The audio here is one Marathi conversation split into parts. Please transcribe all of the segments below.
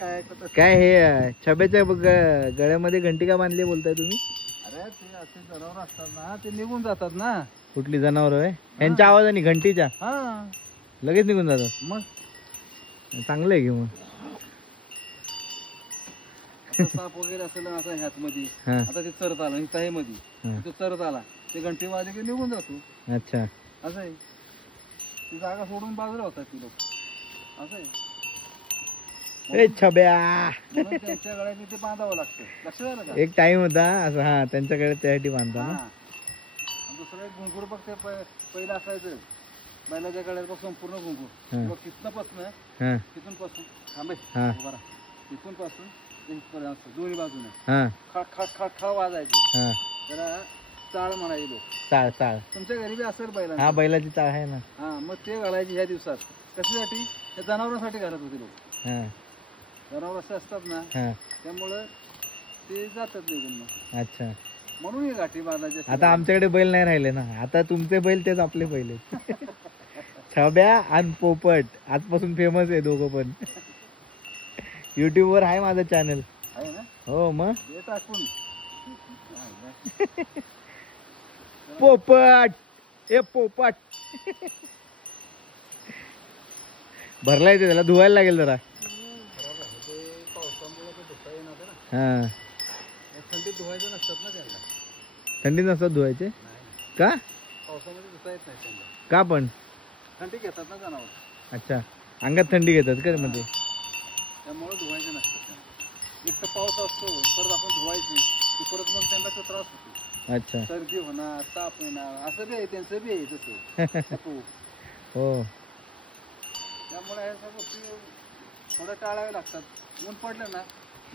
काय हे छब्याच्या गळ्यामध्ये घंटी का बांधली बोलताय तुम्ही? अरे ते असे जनावर असतात ना ते निघून जातात ना. कुठली जनावर आहे? यांच्या आवाजाने घंटीच्या हा लगेच निघून जातात. मग चांगलं आहे की मग. साप वगैरे असेल ना आता ह्यात मध्ये आता ते चरत आला इथं आहे मध्ये तो चरत आला ते घंटी वाजली की निघून जातो. अच्छा असं आहे. ती जागा सोडून बाजूला होतात ती लोक. असं आहे. ए छब्या म्हणून त्यांच्या गळ्यात ते बांधावं लागतं. लक्षात आलं का? एक टाइम होता असं. हा त्यांच्याकडे त्यासाठी बांधता ना. आणि दुसरं एक घुंगूर बघ ते पहिलं असायचं बैलाच्या गळ्यात संपूर्ण घुंगूर बघ तिथनं पासून तिथून पासून थांबे बरं तिथून पासून इथपर्यंत दोन्ही बाजूने खळ खळ खळ खळ वाजायची. त्याला चाळ म्हणायची लोक. चाळ चाळ तुमच्या घरी बी असेल बैला. हा बैलाची चाळ आहे ना. हा मग ते घालायची ह्या दिवसात कशासाठी? त्या जनावरांसाठी घालत होते लोक. जनावर असे असतात ना त्यामुळं ते जातात निघून मग. अच्छा म्हणून ही गाठी बांधायची. आता आमच्याकडे बैल नाही राहिले ना. आता तुमचे बैल तेच आपले बैल आहेत. छब्या आणि पोपट आजपासून फेमस आहे दोघं पण. युट्यूब वर आहे माझं चॅनल. आहे ना? हो मग हे टाकून पोपट ए पोपट भरलाय ते. त्याला धुवायला लागेल जरा. हा थंडीत धुवायचं नसतात ना त्यांना. थंडीत नसतात धुवायचे का? पावसामध्ये धुता येत नाही त्यांना. का पण? थंडी घेतात ना जनावर. अच्छा अंगात थंडी घेतात का मध्ये? त्यामुळे धुवायचे नसतात त्यांना. एक तर पाऊस असतो परत आपण धुवायची की परत मग त्यांना तो त्रास होतो. अच्छा सर्दी होणार ताप येणार असं बी आहे त्यांचं बी आहे तसं. हो त्यामुळे ह्या सगळ्या गोष्टी थोड्या टाळाव्या लागतात. ऊन पडलं ना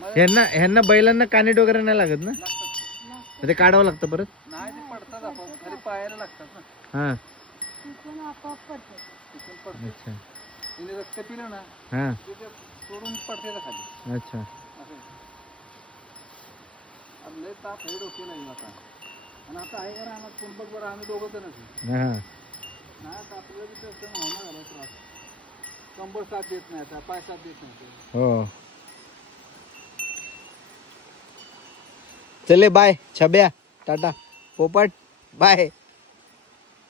ह्यांना बैलांना कानेट वगैरे नाही लागत ना? लागतात. ते काढावं लागतं परत? नाही ते पडतात आपण खाली पायाला लागतात ना. हा तिथून पडतात. अच्छा तिने रक्त पिलं ना हा ते सोडून पडते खाली. अच्छा असं अब लय ताप हे डोके नाही आता. आणि आता आहे का आम्हाला कोण बघ बरं आम्ही दोघं जणच हा नाही आता आपल्याला बी तसं होणार झाला त्रास. कंबर साथ देत नाही आता पाय साथ देत नाही. हो चले बाय छब्या टाटा पोपट बाय.